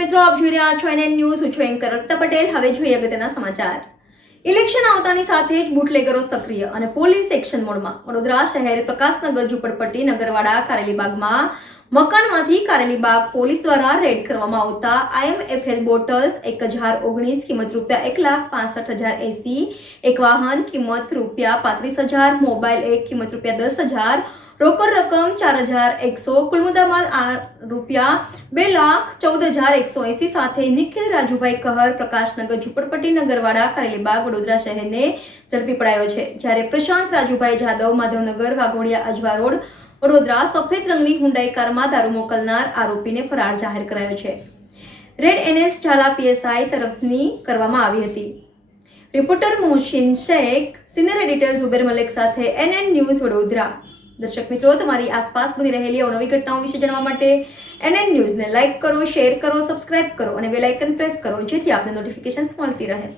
મિત્રો, આપ જોઈ રહ્યા છો NN ન્યૂઝ. હું છું એન્કર અર્પિતા પટેલ. હવે જોઈએ અગત્યના સમાચાર. ઇલેક્શન આવતાની સાથે જ બુટલેગરો સક્રિય અને પોલીસ એક્શન મોડમાં. વડોદરા શહેર પ્રકાશનગર ઝુંપડપટ્ટી નગરવાડા કારેલીબાગમાં મકાનમાંથી કારેલીબાગ પોલીસ દ્વારા રેડ કરવામાં આવતા IMFL બોટલ્સ 1019 કિંમત રૂપિયા 1,65,080, એક વાહન કિંમત રૂપિયા 35,000, મોબાઈલ 1 કિંમત રૂપિયા 10,000, રોકડ રકમ 4,100, કુલ મુદ્દામાલ રૂપિયા 2,14,180 સાથે નિખિલ રાજુભાઈ કહર પ્રકાશનગર ઝુંપડપટ્ટી નગરવાડા કારેલીબાગ વડોદરા શહેરને ઝડપી પડાયો છે. જ્યારે પ્રશાંત રાજુભાઈ જાદવ માધવનગર વાઘોડિયા અજવા રોડ વડોદરા સફેદ રંગની હુન્ડાઈ કારમાં દારૂ મોકલનાર આરોપીને ફરાર જાહેર કરાયો છે. રેડ NS ઝાલા PSI તરફથી કરવામાં આવી હતી. Reporter Mohsin Shaikh, senior editor Zubair Malik સાથે NN ન્યૂઝ વડોદરા. દર્શક મિત્રો, તમારી આસપાસ બની રહેલી અવનવી ઘટનાઓ વિશે જાણવા માટે NN ન્યૂઝને લાઇક કરો, શેર કરો, સબસ્ક્રાઇબ કરો અને બેલ આઇકન પ્રેસ કરો, જેથી આપને નોટિફિકેશન્સ મળતી રહે.